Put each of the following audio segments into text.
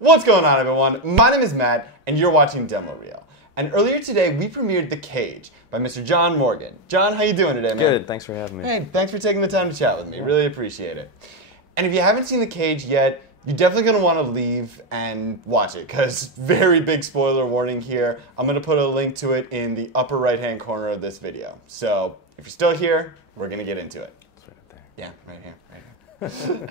What's going on, everyone? My name is Matt, and you're watching Demo Reel. And earlier today, we premiered The Cage by Mr. John Morgan. John, how you doing today, man? Good, thanks for having me. Hey, thanks for taking the time to chat with me. Really appreciate it. And if you haven't seen The Cage yet, you're definitely going to want to leave and watch it, because very big spoiler warning here. I'm going to put a link to it in the upper right-hand corner of this video. So if you're still here, we're going to get into it. It's right up there. Yeah, right here.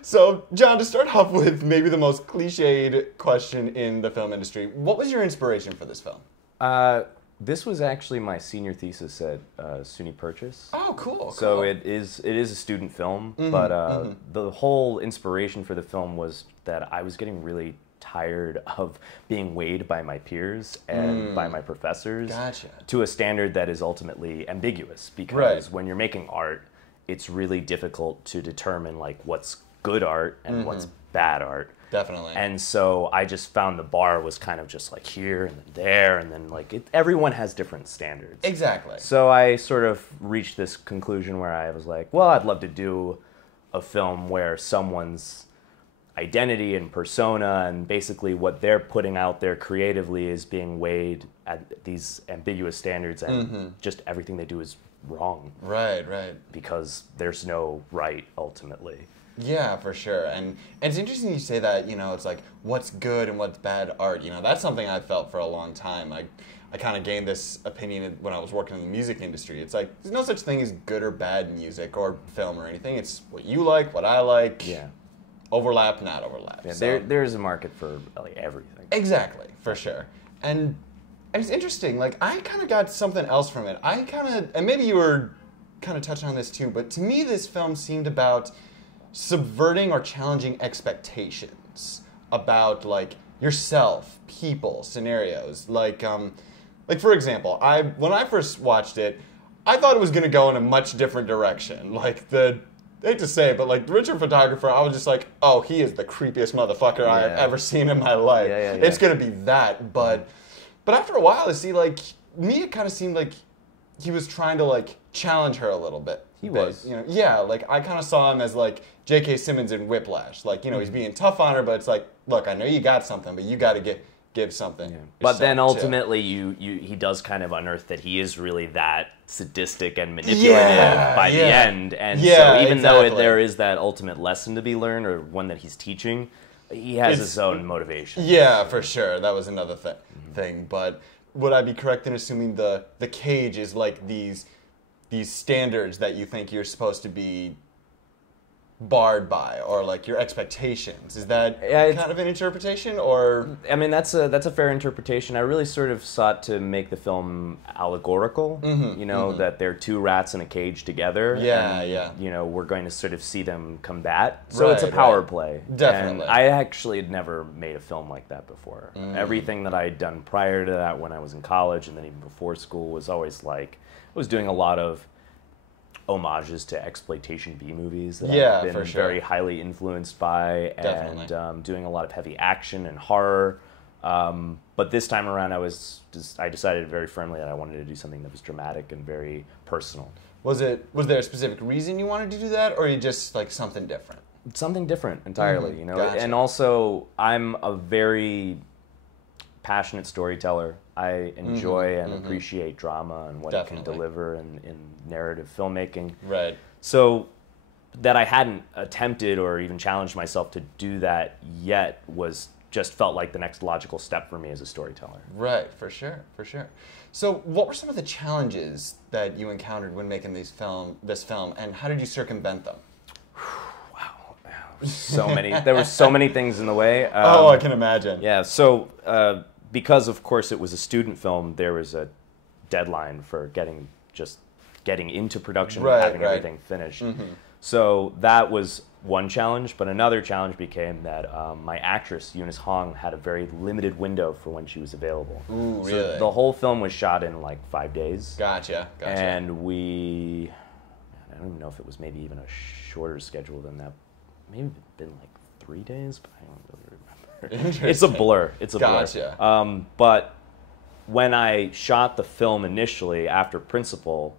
So, John, to start off with maybe the most cliched question in the film industry, what was your inspiration for this film? This was actually my senior thesis at SUNY Purchase. Oh, cool. So it is a student film, but the whole inspiration for the film was that I was getting really tired of being weighed by my peers and by my professors to a standard that is ultimately ambiguous, because when you're making art, it's really difficult to determine like what's good art and what's bad art. Definitely. And so I just found the bar was kind of just like here and then there, and then like everyone has different standards. Exactly. So I sort of reached this conclusion where I was like, well, I'd love to do a film where someone's identity and persona and basically what they're putting out there creatively is being weighed at these ambiguous standards, and just everything they do is wrong. Right, right. Because there's no right ultimately. Yeah, for sure. And it's interesting you say that, you know, it's like what's good and what's bad art. You know, that's something I felt for a long time. I kind of gained this opinion when I was working in the music industry. It's like there's no such thing as good or bad music or film or anything. It's what you like, what I like. Yeah. Overlap, not overlap. Yeah, so. there's a market for like everything. Exactly, for sure. And it's interesting, like I kind of got something else from it. And maybe you were kind of touching on this too, but to me this film seemed about subverting or challenging expectations about like yourself, people, scenarios. Like for example, when I first watched it, I thought it was gonna go in a much different direction. Like I hate to say it, but like the Richard Photographer, I was just like, oh, he is the creepiest motherfucker I have ever seen in my life. It's gonna be that, but after a while, it kind of seemed like he was trying to like challenge her a little bit. He was. You know, yeah, like I kind of saw him as like J.K. Simmons in Whiplash. Like, you know, he's being tough on her, but it's like, look, I know you got something, but you got to give something. Yeah. But then ultimately, he does kind of unearth that he is really that sadistic and manipulative by the end. And so even though there is that ultimate lesson to be learned, or one that he's teaching, he has his own motivation. Yeah, for sure. That was another thing. But would I be correct in assuming the Cage is like these standards that you think you're supposed to be barred by, or like your expectations? Is that kind of an interpretation, or? I mean, that's a fair interpretation. I really sort of sought to make the film allegorical. You know, that they're two rats in a cage together. And, you know, we're going to sort of see them combat. So it's a power play. Definitely. And I actually had never made a film like that before. Everything that I had done prior to that, when I was in college and then even before school, was always like I was doing a lot of homages to exploitation B movies that I've been very highly influenced by, and doing a lot of heavy action and horror. But this time around, I decided very firmly that I wanted to do something that was dramatic and very personal. Was there a specific reason you wanted to do that, or you just like something different? Something different entirely, you know. And also, I'm a very passionate storyteller. I enjoy and appreciate drama and what it can deliver in narrative filmmaking. Right. So that I hadn't attempted or even challenged myself to do that yet just felt like the next logical step for me as a storyteller. Right, for sure, for sure. So what were some of the challenges that you encountered when making this film, and how did you circumvent them? Wow. So many. There were so many things in the way. I can imagine. Yeah, so because, of course, it was a student film, there was a deadline for getting into production and having everything finished. So that was one challenge, but another challenge became that my actress, Eunice Hong, had a very limited window for when she was available. Ooh, so really? The whole film was shot in like 5 days. Gotcha. And I don't even know if it was maybe even a shorter schedule than that. Maybe it'd been like 3 days, but I don't really remember. It's a blur. It's a blur. But when I shot the film initially after Principal,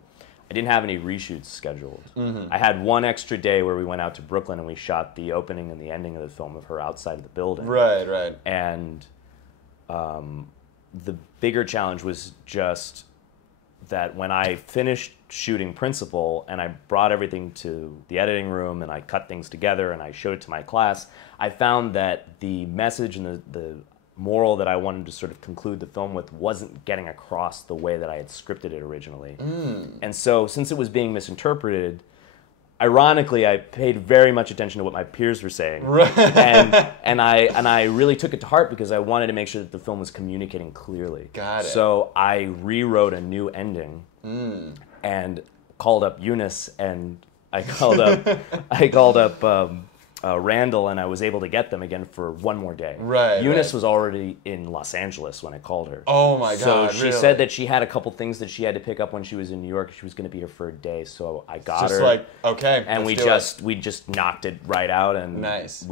I didn't have any reshoots scheduled. I had one extra day where we went out to Brooklyn and we shot the opening and the ending of the film of her outside of the building. Right. And the bigger challenge was just that when I finished shooting Principal and I brought everything to the editing room and I cut things together and I showed it to my class, I found that the message and the moral that I wanted to sort of conclude the film with wasn't getting across the way that I had scripted it originally. And so since it was being misinterpreted, ironically, I paid very much attention to what my peers were saying. Right. And I really took it to heart because I wanted to make sure that the film was communicating clearly. Got it. So I rewrote a new ending and called up Eunice and I called up Randall, and I was able to get them again for one more day. Right. Eunice was already in Los Angeles when I called her. Oh my God! So she really? said that she had a couple things that she had to pick up when she was in New York. She was going to be here for a day, so I got just her. Like, okay, and we just knocked it right out, and nice.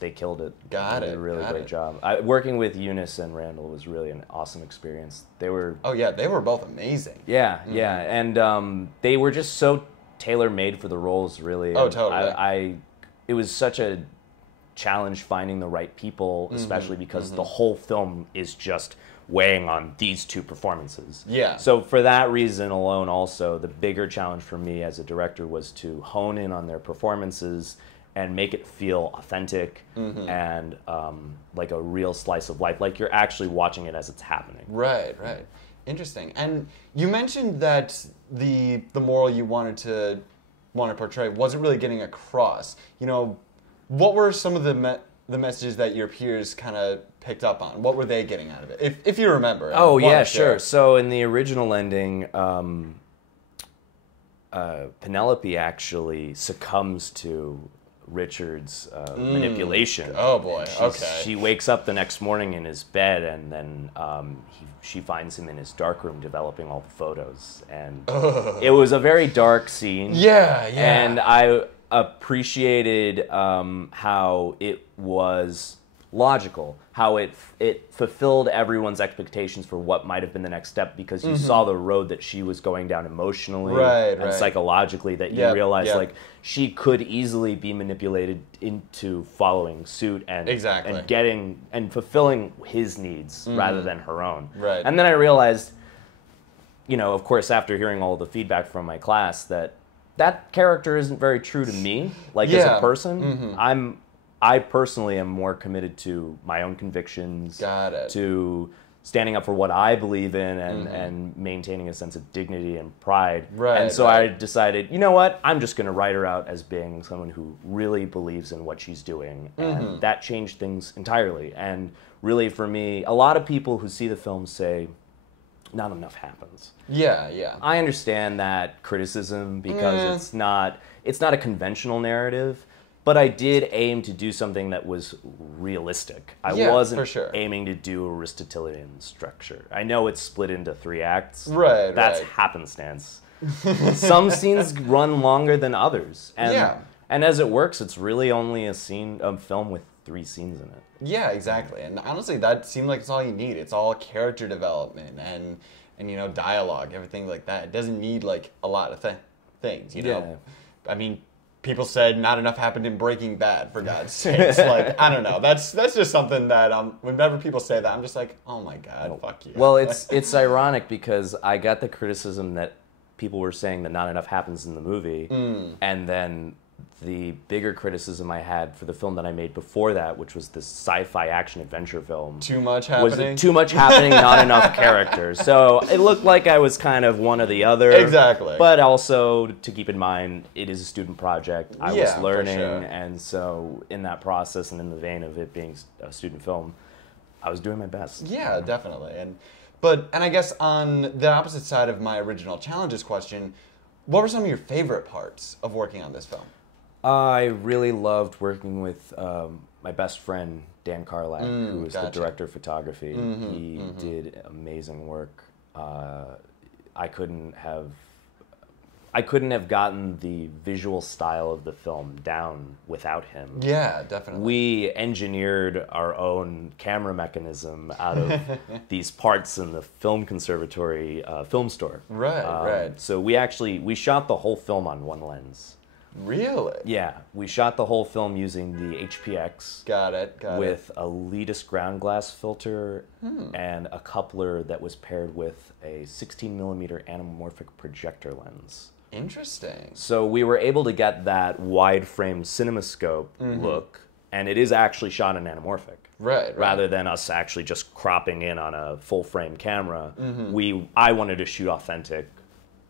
They killed it. Got they it. did a really Got great it. job. Working with Eunice and Randall was really an awesome experience. They were. Oh yeah, they were both amazing. Yeah, and they were just so tailor-made for the roles, really. Oh, totally. It was such a challenge finding the right people, especially because the whole film is just weighing on these two performances. Yeah. So for that reason alone, also, the bigger challenge for me as a director was to hone in on their performances and make it feel authentic and like a real slice of life, like you're actually watching it as it's happening. Right. Interesting. And you mentioned that the moral you wanted to portray wasn't really getting across. You know, what were some of the messages that your peers kind of picked up on? What were they getting out of it, if you remember? Oh yeah, sure. So in the original ending, Penelope actually succumbs to Richard's manipulation. Oh boy. Okay. She wakes up the next morning in his bed, and then she finds him in his darkroom developing all the photos, and it was a very dark scene. Yeah. And I appreciated how it was logical, how it fulfilled everyone's expectations for what might have been the next step, because you saw the road that she was going down emotionally and psychologically, that you realized like she could easily be manipulated into following suit and getting and fulfilling his needs rather than her own. Right. And then I realized, you know, of course, after hearing all the feedback from my class, that character isn't very true to me, like as a person. I personally am more committed to my own convictions, to standing up for what I believe in, and maintaining a sense of dignity and pride. And so I decided, you know what, I'm just going to write her out as being someone who really believes in what she's doing. And that changed things entirely. And really for me, a lot of people who see the film say, not enough happens. Yeah. I understand that criticism because it's not a conventional narrative. But I did aim to do something that was realistic. I wasn't aiming to do Aristotelian structure. I know it's split into 3 acts. That's happenstance. Some scenes run longer than others. And as it works, it's really only a film with 3 scenes in it. Yeah, exactly. And honestly, that seemed like it's all you need. It's all character development and you know, dialogue, everything like that. It doesn't need like a lot of things, you know. I mean, people said not enough happened in Breaking Bad, for God's sakes. Like, I don't know. That's just something that whenever people say that, I'm just like, oh my God, fuck you. Well, it's ironic because I got the criticism that people were saying that not enough happens in the movie, and then the bigger criticism I had for the film that I made before that, which was this sci-fi action adventure film. Too much happening? Was too much happening, not enough characters. So it looked like I was kind of one or the other. Exactly. But also, to keep in mind, it is a student project. I was learning, and so in that process and in the vein of it being a student film, I was doing my best. Yeah, definitely. And I guess on the opposite side of my original challenges question, what were some of your favorite parts of working on this film? I really loved working with my best friend, Dan Carlack, who was the director of photography. He did amazing work. I couldn't have I couldn't have gotten the visual style of the film down without him. Yeah, definitely. We engineered our own camera mechanism out of these parts in the film conservatory film store. Right, right. So we shot the whole film on one lens. Really? Yeah, we shot the whole film using the HPX. Got it. With a Letus ground glass filter and a coupler that was paired with a 16mm anamorphic projector lens. Interesting. So we were able to get that wide frame cinemascope look, and it is actually shot in anamorphic. Right. Rather than us actually just cropping in on a full frame camera, I wanted to shoot authentic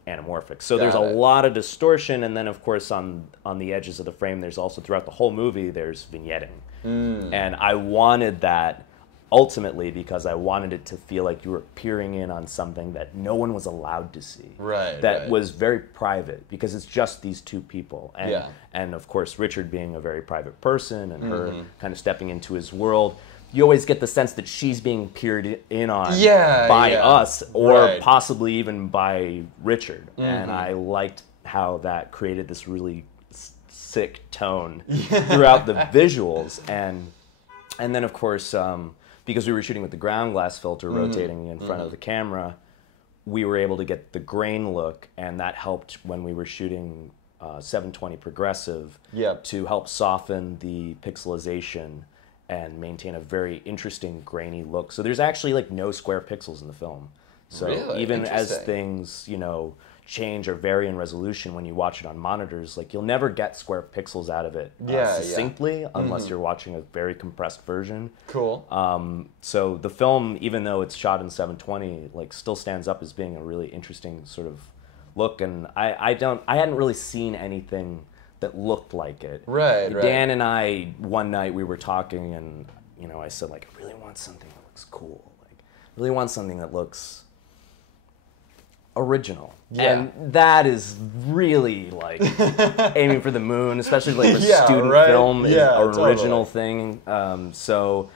anamorphic. So there's a lot of distortion, and then of course on the edges of the frame there's also, throughout the whole movie, there's vignetting. And I wanted that ultimately because I wanted it to feel like you were peering in on something that no one was allowed to see. Right. That was very private because it's just these two people. And, yeah. And of course Richard being a very private person and her kind of stepping into his world, you always get the sense that she's being peered in on by us or possibly even by Richard. And I liked how that created this really sick tone throughout the visuals. And then, of course, because we were shooting with the ground glass filter rotating in front of the camera, we were able to get the grain look, and that helped when we were shooting 720 progressive to help soften the pixelization and maintain a very interesting grainy look. So there's actually like no square pixels in the film. So even as things, you know, change or vary in resolution when you watch it on monitors, like you'll never get square pixels out of it succinctly unless you're watching a very compressed version. Cool. So the film, even though it's shot in 720, like still stands up as being a really interesting sort of look. And I hadn't really seen anything that looked like it. Right. Dan and I, one night we were talking, and you know, I said like, I really want something that looks cool. Like, I really want something that looks original. And that is really like aiming for the moon, especially like a student film is an original thing. So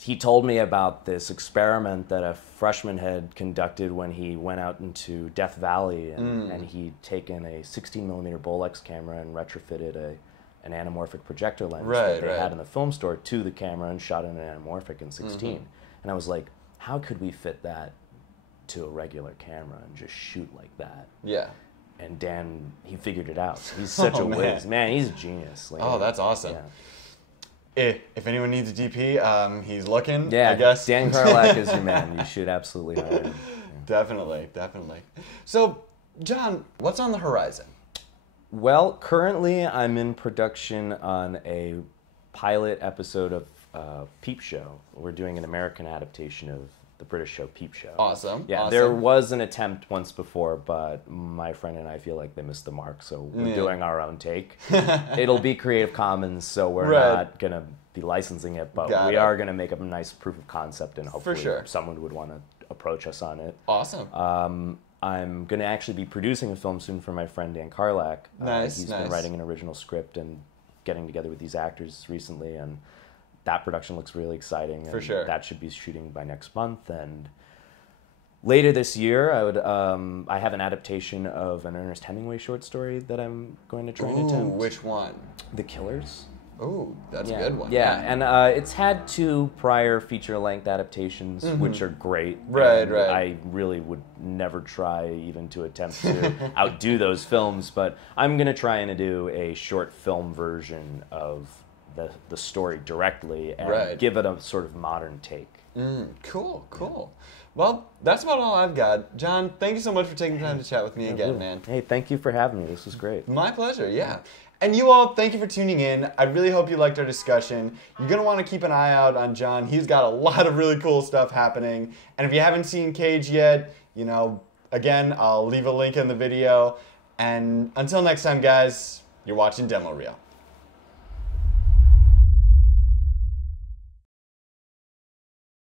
he told me about this experiment that a freshman had conducted when he went out into Death Valley, and he'd taken a 16mm Bolex camera and retrofitted an anamorphic projector lens that they had in the film store to the camera and shot in an anamorphic in 16. And I was like, how could we fit that to a regular camera and just shoot like that? Yeah. And Dan, he figured it out. He's such a whiz. Man, he's a genius. Like, that's awesome. Yeah. If anyone needs a DP, he's looking, I guess. Dan Karlak is your man. You should absolutely hire him. Definitely. So, John, what's on the horizon? Well, currently I'm in production on a pilot episode of Peep Show. We're doing an American adaptation of the British show Peep Show. Awesome. Yeah, there was an attempt once before, but my friend and I feel like they missed the mark, so we're doing our own take. It'll be Creative Commons, so we're not going to be licensing it, but we are going to make a nice proof of concept, and hopefully someone would want to approach us on it. Awesome. I'm going to actually be producing a film soon for my friend Dan Karlak. He's been writing an original script and getting together with these actors recently, and that production looks really exciting. And that should be shooting by next month. And later this year, I have an adaptation of an Ernest Hemingway short story that I'm going to try and attempt. Which one? The Killers. Oh, that's a good one. Yeah, and it's had 2 prior feature-length adaptations, which are great. Right. I really would never try even to attempt to outdo those films, but I'm going to try and do a short film version of the story directly and give it a sort of modern take. Cool. Well, that's about all I've got. John, thank you so much for taking time to chat with me again, man. Hey, thank you for having me. This was great. My pleasure, yeah. And you all, thank you for tuning in. I really hope you liked our discussion. You're going to want to keep an eye out on John. He's got a lot of really cool stuff happening. And if you haven't seen Cage yet, you know, again, I'll leave a link in the video. And until next time, guys, you're watching Demo Reel.